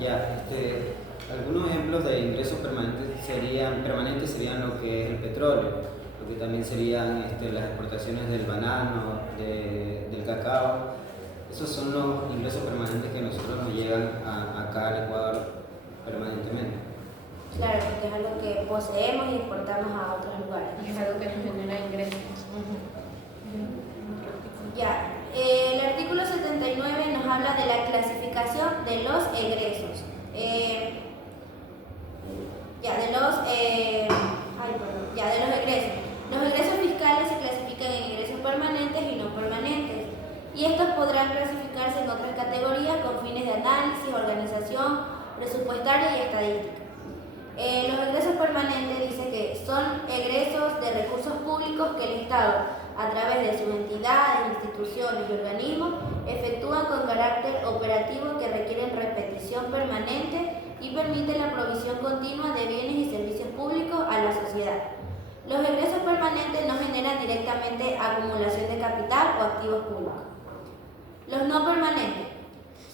Ya, algunos ejemplos de ingresos permanentes serían lo que es el petróleo, lo que también serían las exportaciones del banano, del cacao. Esos son los ingresos permanentes que nosotros nos llegan acá al Ecuador permanentemente. Claro, porque es algo que poseemos y exportamos a otros lugares. Y es algo que nos genera ingresos. Ya, el artículo 79 nos habla de la clasificación de los egresos. De los egresos. Los egresos fiscales se clasifican en ingresos permanentes y no permanentes. Y estos podrán clasificarse en otras categorías con fines de análisis, organización, presupuestaria y estadística. Los egresos permanentes dice que son egresos de recursos públicos que el Estado, a través de sus entidades, instituciones y organismos, efectúan con carácter operativo que requieren repetición permanente y permiten la provisión continua de bienes y servicios públicos a la sociedad. Los egresos permanentes no generan directamente acumulación de capital o activos públicos. Los no permanentes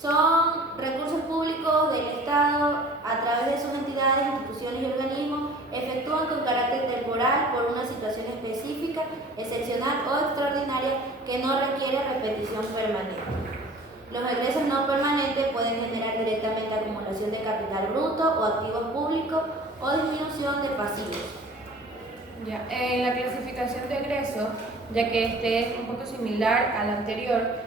son recursos públicos del Estado a través de sus entidades, instituciones y organismos, efectúan con carácter temporal por una situación específica, excepcional o extraordinaria que no requiere repetición permanente. Los egresos no permanentes pueden generar directamente acumulación de capital bruto o activos públicos o disminución de pasivos. Ya, en la clasificación de egresos, ya que este es un poco similar al anterior,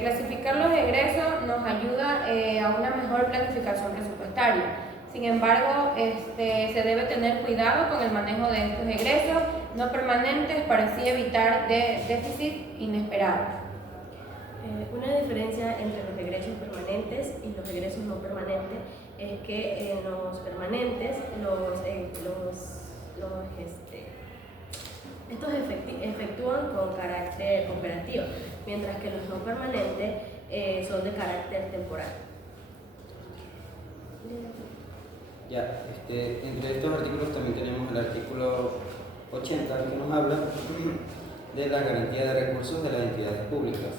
clasificar los egresos nos ayuda a una mejor planificación presupuestaria. Sin embargo, se debe tener cuidado con el manejo de estos egresos no permanentes para así evitar déficit inesperado. Una diferencia entre los egresos permanentes y los egresos no permanentes es que en los permanentes estos efectúan con carácter operativo, mientras que los no permanentes son de carácter temporal. Ya, entre estos artículos también tenemos el artículo 80 que nos habla de la garantía de recursos de las entidades públicas.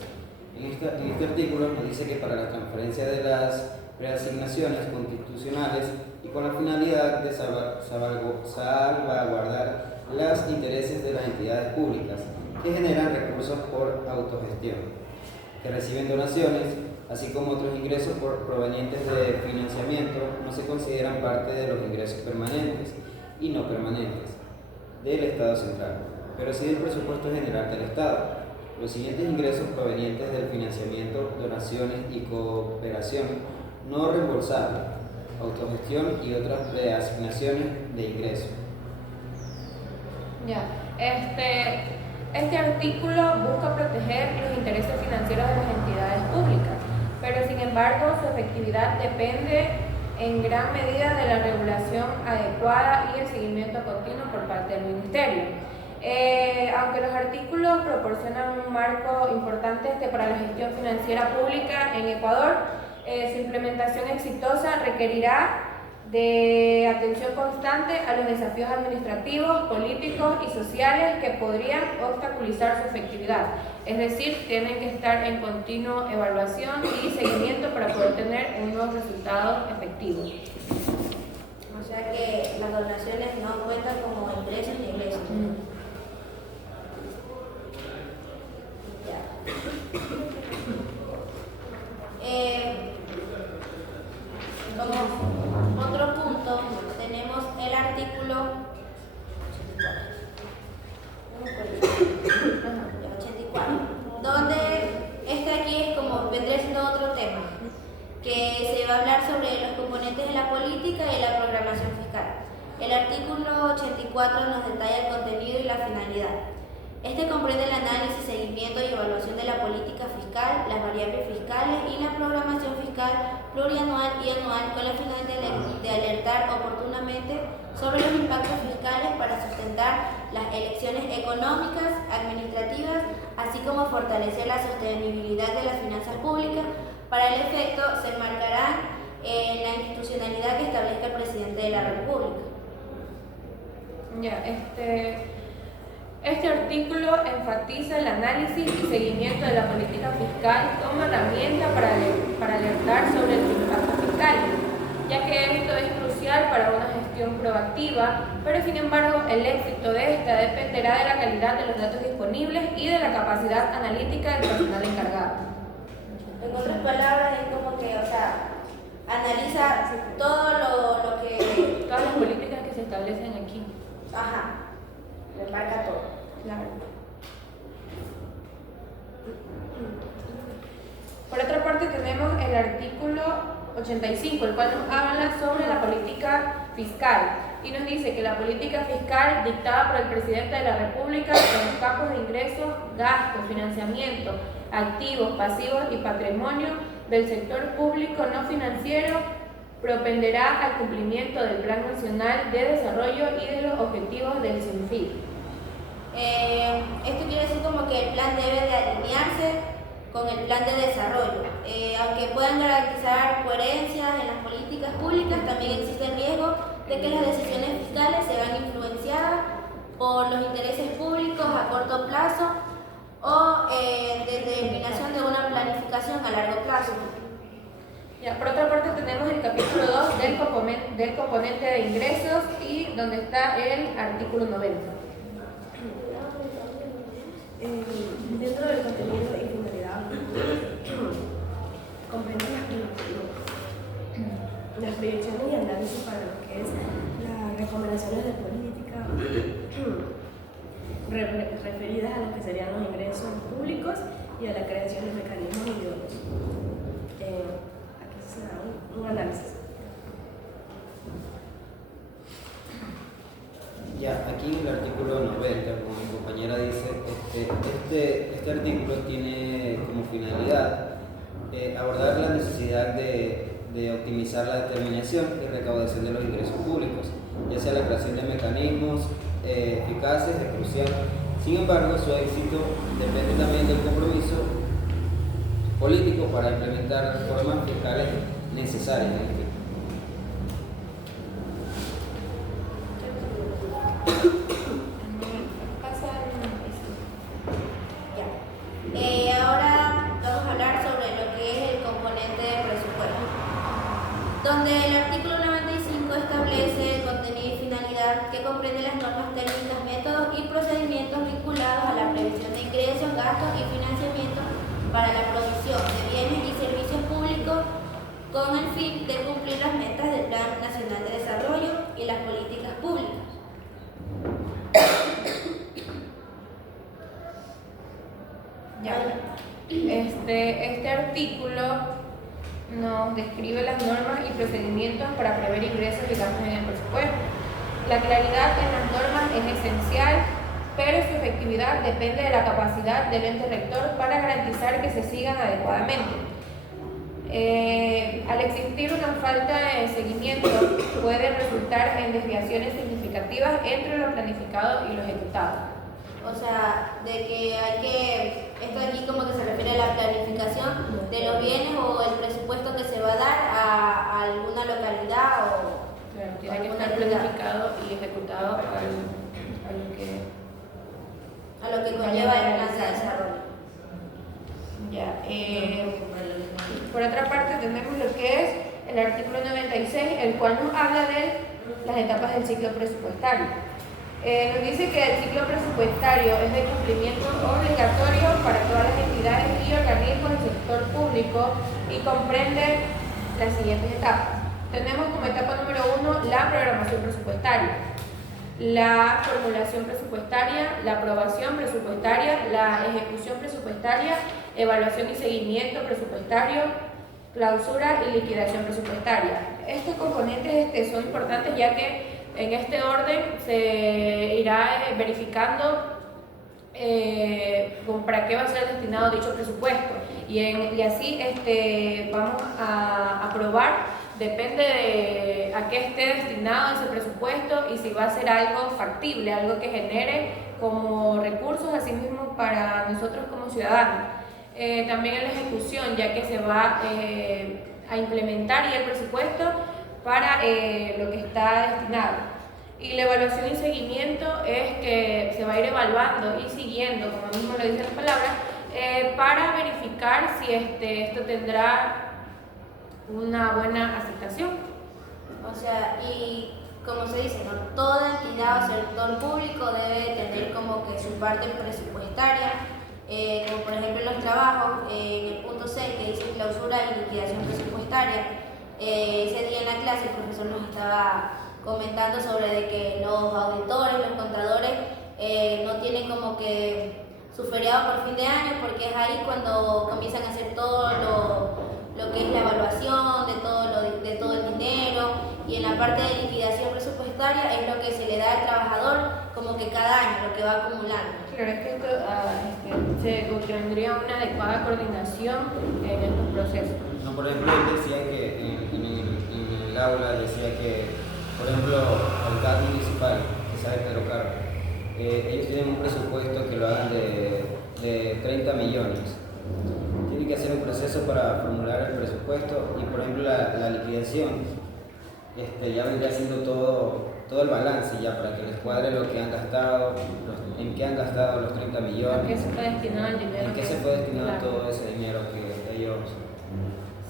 En este artículo nos dice que para la transferencia de las reasignaciones constitucionales y con la finalidad de salvaguardar los intereses de las entidades públicas que generan recursos por autogestión, que reciben donaciones, así como otros ingresos provenientes de financiamiento, no se consideran parte de los ingresos permanentes y no permanentes del Estado central, pero sí del presupuesto general del Estado. Los siguientes ingresos provenientes del financiamiento, donaciones y cooperación no reembolsables, autogestión y otras reasignaciones de ingresos. Ya, este artículo busca proteger los intereses financieros de las entidades públicas, pero sin embargo su efectividad depende en gran medida de la regulación adecuada y el seguimiento continuo por parte del Ministerio. Aunque los artículos proporcionan un marco importante para la gestión financiera pública en Ecuador, su implementación exitosa requerirá de atención constante a los desafíos administrativos, políticos y sociales que podrían obstaculizar su efectividad. Es decir, tienen que estar en continua evaluación y seguimiento para poder tener unos resultados efectivos. O sea que las donaciones no cuentan como ingresos ni egresos. Como otro punto tenemos el artículo 84, donde aquí es como vendría siendo otro tema, que se va a hablar sobre los componentes de la política y la programación fiscal. El artículo 84 nos detalla el contenido y la finalidad. Este comprende el análisis, seguimiento y evaluación de la política fiscal, las variables fiscales y la programación fiscal plurianual y anual con la finalidad de alertar oportunamente sobre los impactos fiscales para sustentar las elecciones económicas, administrativas, así como fortalecer la sostenibilidad de las finanzas públicas. Para el efecto, se enmarcarán en la institucionalidad que establezca el presidente de la República. Ya, este artículo enfatiza el análisis y seguimiento de la política fiscal como herramienta para alertar sobre los impactos fiscales. proactiva, pero sin embargo el éxito de esta dependerá de la calidad de los datos disponibles y de la capacidad analítica del personal encargado. En otras palabras, es como que, o sea, analiza todo lo que... Todas las políticas que se establecen aquí. Ajá, remarca todo. Claro. Por otra parte tenemos el artículo 85, el cual nos habla sobre la política fiscal y nos dice que la política fiscal dictada por el presidente de la República en los campos de ingresos, gastos, financiamiento, activos, pasivos y patrimonio del sector público no financiero propenderá al cumplimiento del Plan Nacional de Desarrollo y de los objetivos del SINFID. Esto quiere decir como que el plan debe de alinearse con el plan de desarrollo. Aunque puedan garantizar coherencia en las políticas públicas, también existe el riesgo de que las decisiones fiscales se vean influenciadas por los intereses públicos a corto plazo o determinación de una planificación a largo plazo. Ya, por otra parte tenemos el capítulo 2 del componente de ingresos y donde está el artículo 90. Dentro del contenido y finalidad, comprende las proyecciones y análisis para lo que es las recomendaciones de política referidas a lo que serían los ingresos públicos y a la creación de mecanismos idóneos. Aquí se da un análisis. Ya, aquí en el artículo 90, como mi compañera dice, este artículo tiene como finalidad abordar la necesidad de optimizar la determinación y recaudación de los ingresos públicos, ya sea la creación de mecanismos eficaces, es crucial. Sin embargo, su éxito depende también del compromiso político para implementar las reformas fiscales necesarias. Ahora vamos a hablar sobre lo que es el componente de presupuesto, donde el artículo 95 establece el contenido y finalidad que comprende las normas técnicas, métodos y procedimientos vinculados a la previsión de ingresos, gastos y financiamiento para la provisión de bienes y servicios públicos con el fin de cumplir las metas del Plan Nacional de Desarrollo y las políticas públicas. Ya. Este artículo nos describe las normas y procedimientos para prever ingresos y gastos en el presupuesto. La claridad en las normas es esencial, pero su efectividad depende de la capacidad del ente rector para garantizar que se sigan adecuadamente. Al existir una falta de seguimiento, puede resultar en desviaciones significativas entre lo planificado y lo ejecutado. O sea, de que hay que, esto aquí como que se refiere a la planificación de los bienes o el presupuesto que se va a dar a alguna localidad o Claro, tiene que estar planificado y ejecutado a lo que conlleva el plan de desarrollo. Ya, por otra parte tenemos lo que es el artículo 96, el cual nos habla de las etapas del ciclo presupuestario. Nos dice que el ciclo presupuestario es de cumplimiento obligatorio para todas las entidades y organismos del sector público y comprende las siguientes etapas. Tenemos como etapa número 1 la programación presupuestaria, la formulación presupuestaria, la aprobación presupuestaria, la ejecución presupuestaria, evaluación y seguimiento presupuestario, clausura y liquidación presupuestaria. Estos componentes son importantes ya que en este orden se irá verificando para qué va a ser destinado dicho presupuesto y así vamos a aprobar, depende de a qué esté destinado ese presupuesto y si va a ser algo factible, algo que genere como recursos así mismo para nosotros como ciudadanos. También en la ejecución, ya que se va a implementar ya el presupuesto para lo que está destinado. Y la evaluación y seguimiento es que se va a ir evaluando y siguiendo, como mismo lo dice la palabra, para verificar si esto tendrá una buena aceptación. O sea, y como se dice, ¿no? Toda entidad o sector público debe tener como que su parte presupuestaria, como por ejemplo en los trabajos, en el punto 6 que dice clausura y liquidación presupuestaria. Ese día en la clase el profesor nos estaba comentando sobre de que los auditores, los contadores no tienen como que su feriado por fin de año, porque es ahí cuando comienzan a hacer todo lo que es la evaluación de todo el dinero, y en la parte de liquidación presupuestaria es lo que se le da al trabajador como que cada año, lo que va acumulando. Claro, es que esto se tendría una adecuada coordinación en estos procesos. No, por ejemplo, él decía que en el aula decía que, por ejemplo, el GAT municipal, que sabe Pedro Carro, ellos tienen un presupuesto que lo hagan de 30 millones. Tienen que hacer un proceso para formular el presupuesto y, por ejemplo, la liquidación ya vendría haciendo todo el balance ya para que les cuadre lo que han gastado, en qué han gastado los 30 millones. ¿En qué se puede destinar el dinero? ¿En qué se puede destinar Claro. todo ese dinero que ellos...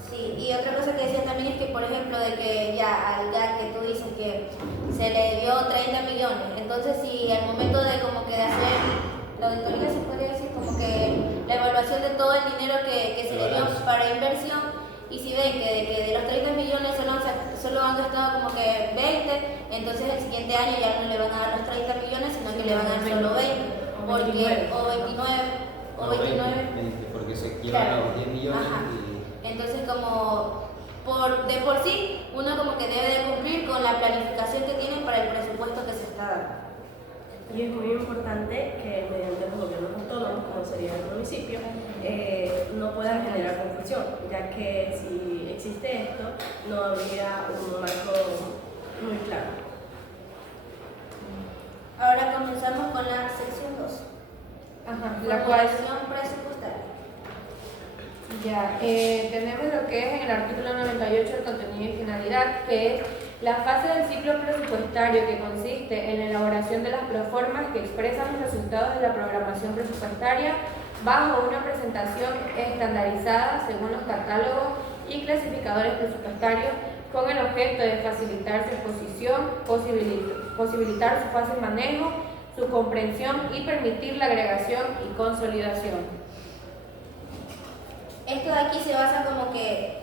Sí, y otra cosa que decía también es que, por ejemplo, de que ya al GAC que tú dices que se le dio 30 millones, entonces si al momento de como que de hacer la auditoría se podría decir como que la evaluación de todo el dinero que se le dio para inversión, y si ven que de los 30 millones solo han gastado como que 20, entonces el siguiente año ya no le van a dar los 30 millones, sino que le van a dar solo 20, o 29, porque se llevan claro, los 10 millones. ajá. Entonces como de por sí uno como que debe de cumplir con la planificación que tienen para el presupuesto que se está dando. Y es muy importante que mediante los gobiernos autónomos, como sería el municipio, no puedan generar confusión, ya que si existe esto, no habría un marco muy claro. Ahora comenzamos con la sección 2. Ajá, la cual Formulación presupuestaria. ya tenemos lo que es en el artículo 98 el contenido y finalidad, que es la fase del ciclo presupuestario, que consiste en la elaboración de las proformas que expresan los resultados de la programación presupuestaria bajo una presentación estandarizada según los catálogos y clasificadores presupuestarios, con el objeto de facilitar su exposición, posibilitar su fácil manejo, su comprensión y permitir la agregación y consolidación. Esto de aquí se basa como que,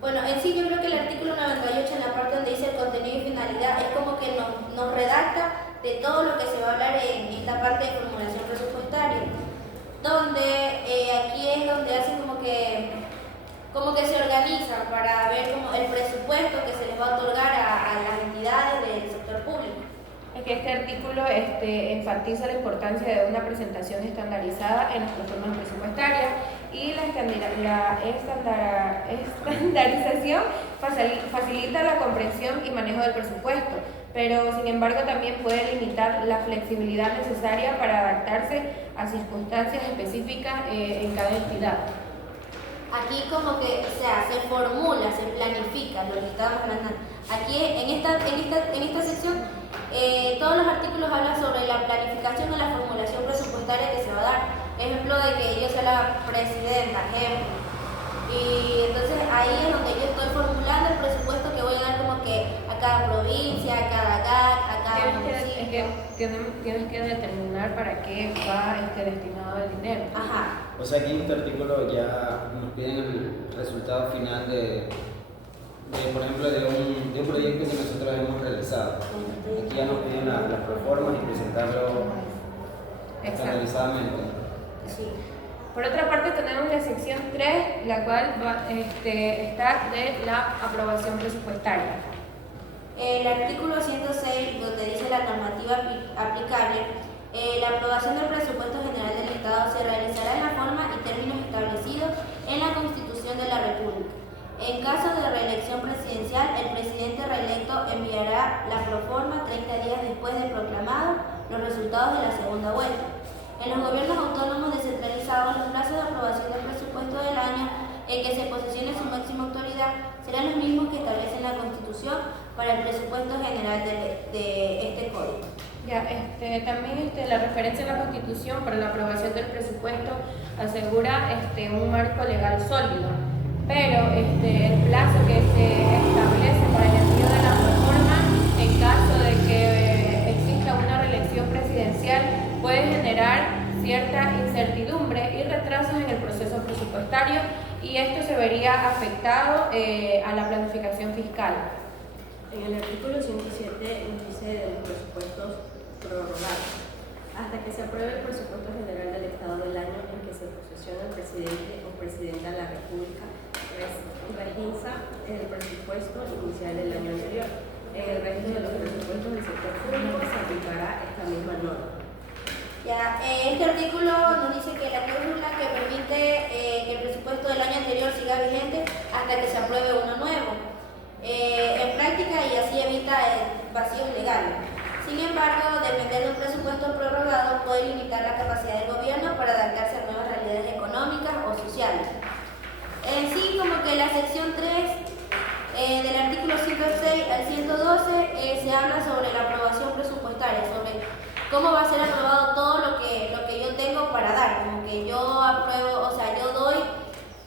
bueno, en sí yo creo que el artículo 98 en la parte donde dice el contenido y finalidad es como que nos redacta de todo lo que se va a hablar en esta parte de formulación presupuestaria, donde aquí es donde hacen como que se organizan para ver como el presupuesto que se les va a otorgar a las entidades del sector público. Es que este artículo enfatiza la importancia de una presentación estandarizada en las proformas presupuestarias, y la estandarización facilita la comprensión y manejo del presupuesto, pero sin embargo también puede limitar la flexibilidad necesaria para adaptarse a circunstancias específicas en cada entidad. Aquí como que se formula, se planifica lo que estábamos hablando. Aquí en esta sección todos los artículos hablan sobre la planificación o la formulación presupuestaria que se va a dar. Ejemplo de que yo sea la presidenta, ejemplo. Y entonces ahí es donde yo estoy formulando el presupuesto que voy a dar como que a cada provincia, a cada GAC, a cada municipio. Tienes que determinar para qué va destinado el dinero. Ajá. O sea, aquí en este artículo ya nos piden el resultado final por ejemplo, de un proyecto que nosotros hemos realizado. Aquí ya nos piden las proformas y presentarlo estandarizadamente. Sí. Por otra parte tenemos la sección 3, la cual está de la aprobación presupuestaria. El artículo 106, donde dice la normativa aplicable, la aprobación del presupuesto general del Estado se realizará en la forma y términos establecidos en la Constitución de la República. En caso de reelección presidencial, el presidente reelecto enviará la proforma 30 días después de proclamado los resultados de la segunda vuelta. En los gobiernos autónomos descentralizados, los plazos de aprobación del presupuesto del año en que se posesione su máxima autoridad serán los mismos que establece la Constitución para el presupuesto general de este código. Ya, también la referencia a la Constitución para la aprobación del presupuesto asegura un marco legal sólido, pero el plazo que se establece para el envío de la reforma en caso de y esto se vería afectado a la planificación fiscal. En el artículo 107 nos dice de los presupuestos prorrogados. Hasta que se apruebe el presupuesto general del Estado del año en que se posesiona el presidente o presidenta de la República, registra el presupuesto inicial del año anterior. En el resto de los presupuestos del sector público se aplicará esta misma norma. Ya, este artículo nos dice que la cláusula que permite que el presupuesto del año anterior siga vigente hasta que se apruebe uno nuevo. En práctica, y así evita vacíos legales. Sin embargo, depender de un presupuesto prorrogado puede limitar la capacidad del gobierno para adaptarse a nuevas realidades económicas o sociales. En sí, como que la sección 3 del artículo 106 al 112 se habla sobre la aprobación presupuestaria, sobre cómo va a ser aprobado todo lo que yo tengo para dar. Como que yo apruebo, o sea, yo doy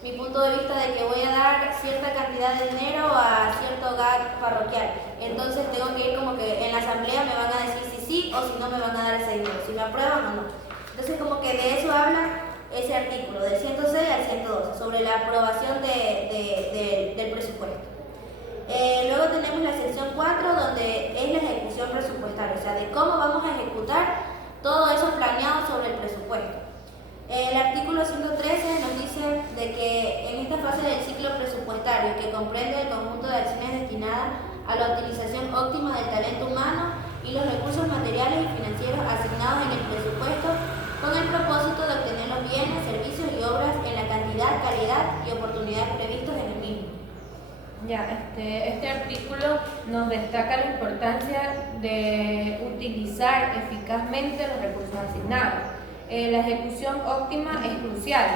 mi punto de vista de que voy a dar cierta cantidad de dinero a cierto hogar parroquial. Entonces tengo que ir como que en la asamblea me van a decir si sí o si no me van a dar ese dinero, si me aprueban o no. Entonces como que de eso habla ese artículo, del 106 al 112, sobre la aprobación del presupuesto. Luego tenemos la sección 4, donde es la ejecución presupuestaria, o sea, de cómo vamos a ejecutar todo eso planeado sobre el presupuesto. El artículo 113 nos dice de que en esta fase del ciclo presupuestario, que comprende el conjunto de acciones destinadas a la utilización óptima del talento humano y los recursos materiales y financieros asignados en el presupuesto, con el propósito de obtener los bienes, servicios y obras en la cantidad, calidad y oportunidades previstos en el mismo. Ya, este artículo nos destaca la importancia de utilizar eficazmente los recursos asignados. La ejecución óptima es crucial,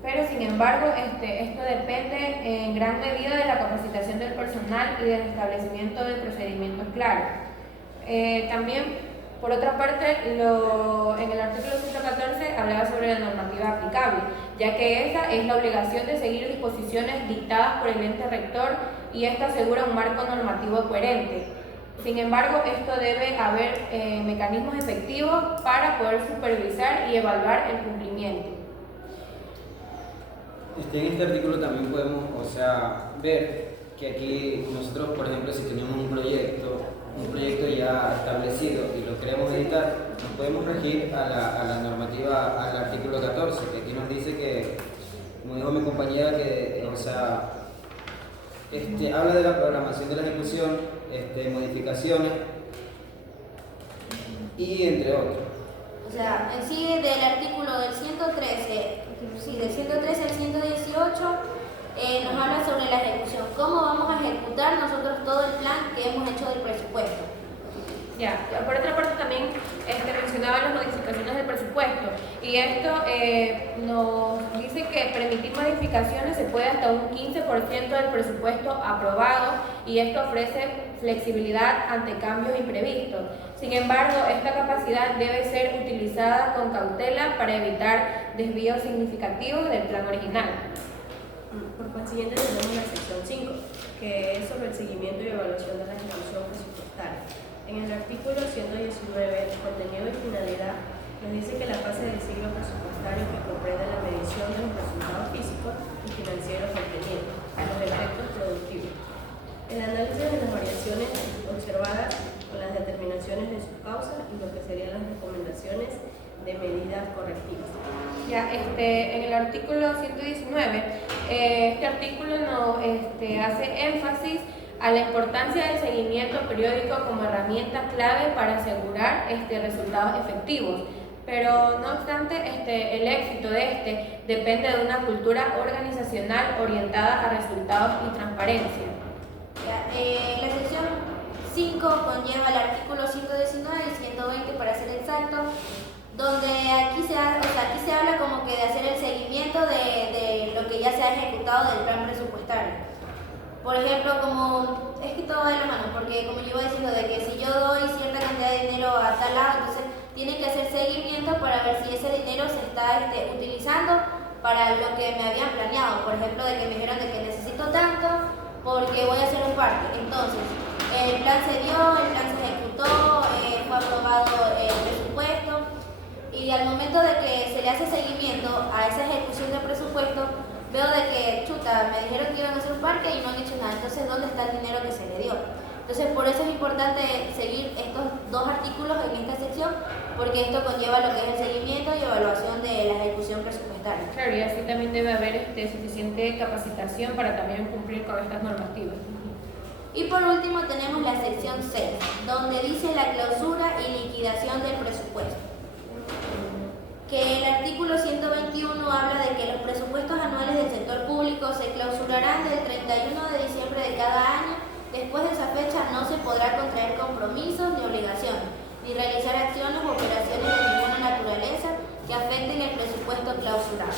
pero sin embargo esto depende en gran medida de la capacitación del personal y del establecimiento de procedimientos claros. También, por otra parte, en el artículo 114 hablaba sobre la normativa aplicable, ya que esa es la obligación de seguir disposiciones dictadas por el ente rector y esto asegura un marco normativo coherente. Sin embargo, esto debe haber mecanismos efectivos para poder supervisar y evaluar el cumplimiento. En este artículo también podemos, ver que aquí nosotros, por ejemplo, si tenemos un proyecto ya establecido y lo queremos editar, nos podemos regir a la normativa, al artículo 14, que aquí nos dice que, como dijo mi compañera, que, habla de la programación de la ejecución, modificaciones y entre otros. O sea, en sí del artículo del 113, del 113 al 118 nos habla sobre la ejecución, cómo vamos a ejecutar nosotros todo el plan que hemos hecho del presupuesto. Ya, por otra parte también mencionaba las modificaciones del presupuesto y esto nos dice que permitir modificaciones se puede hasta un 15% del presupuesto aprobado y esto ofrece flexibilidad ante cambios imprevistos. Sin embargo, esta capacidad debe ser utilizada con cautela para evitar desvíos significativos del plan original. Por consiguiente tenemos la sección 5, que es sobre el seguimiento y evaluación de la ejecución presupuestaria. En el artículo 119, contenido y finalidad, nos dice que la fase del ciclo presupuestario que comprende la medición de los resultados físicos y financieros obtenidos, los efectos productivos, el análisis de las variaciones observadas con las determinaciones de sus causas y lo que serían las recomendaciones de medidas correctivas. Ya, en el artículo 119, este artículo nos hace énfasis a la importancia del seguimiento periódico como herramienta clave para asegurar resultados efectivos. Pero no obstante, el éxito de depende de una cultura organizacional orientada a resultados y transparencia. La sección 5 conlleva el artículo 119 y 120 para ser exacto, donde aquí se habla como que de hacer el seguimiento de lo que ya se ha ejecutado del plan presupuestario. Por ejemplo, es que todo va de la mano, porque como yo iba diciendo, de que si yo doy cierta cantidad de dinero a tal lado, entonces tiene que hacer seguimiento para ver si ese dinero se está utilizando para lo que me habían planeado. Por ejemplo, de que me dijeron de que necesito tanto porque voy a hacer un parque. Entonces, el plan se dio, el plan se ejecutó, fue aprobado el presupuesto y al momento de que se le hace seguimiento a esa ejecución del presupuesto, veo de que, chuta, me dijeron que iban a hacer un parque y no han hecho nada, entonces ¿dónde está el dinero que se le dio? Entonces por eso es importante seguir estos dos artículos en esta sección, porque esto conlleva lo que es el seguimiento y evaluación de la ejecución presupuestaria. Claro, y así también debe haber suficiente capacitación para también cumplir con estas normativas. Y por último tenemos la sección 6, donde dice la clausura y liquidación del presupuesto. Que el artículo 121 habla de que los presupuestos anuales del sector público se clausurarán del 31 de diciembre de cada año. Después de esa fecha no se podrá contraer compromisos ni obligaciones, ni realizar acciones o operaciones de ninguna naturaleza que afecten el presupuesto clausurado.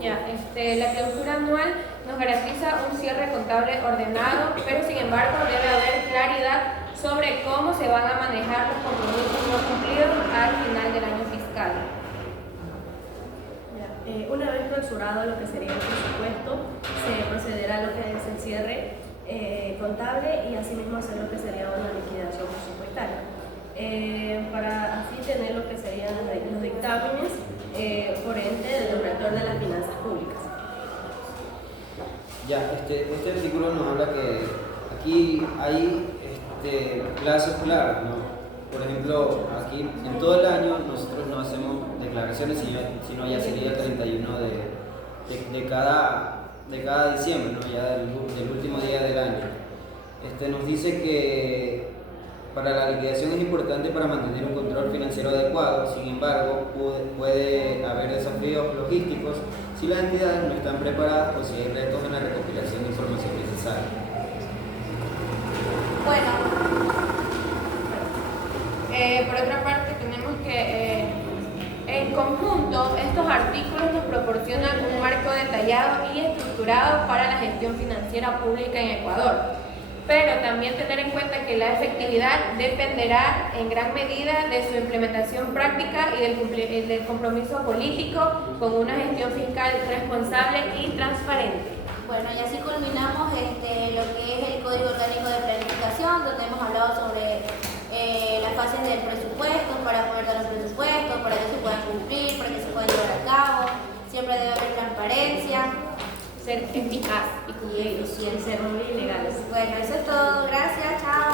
Ya, la clausura anual nos garantiza un cierre contable ordenado, pero sin embargo debe haber claridad sobre cómo se van a manejar los compromisos no cumplidos al final del año fiscal. Una vez clausurado lo que sería el presupuesto, se procederá a lo que es el cierre contable y asimismo hacer lo que sería una liquidación presupuestaria. Para así tener lo que serían los dictámenes por ente del director de las finanzas públicas. Ya, este artículo nos habla que aquí hay plazos claros, ¿no? Por ejemplo, aquí en todo el año nosotros no hacemos declaraciones, sino ya sería el 31 de cada diciembre, ¿no? Ya del último día del año. Nos dice que para la liquidación es importante para mantener un control financiero adecuado. Sin embargo, puede haber desafíos logísticos si las entidades no están preparadas o si hay retos en la recopilación de información necesaria. Bueno, por otra parte, tenemos que en conjunto estos artículos nos proporcionan un marco detallado y estructurado para la gestión financiera pública en Ecuador. Pero también tener en cuenta que la efectividad dependerá en gran medida de su implementación práctica y del compromiso político con una gestión fiscal responsable y transparente. bueno, y así culminamos lo que es el Código Orgánico de Planificación, donde hemos hablado sobre las fases del presupuesto, para poner los presupuestos, para que se puedan cumplir, para que se puedan llevar a cabo. Siempre debe haber transparencia. Ser eficaz y Y cumplido. eficiencia. Ser muy legales. Bueno, eso es todo. Gracias. Chao.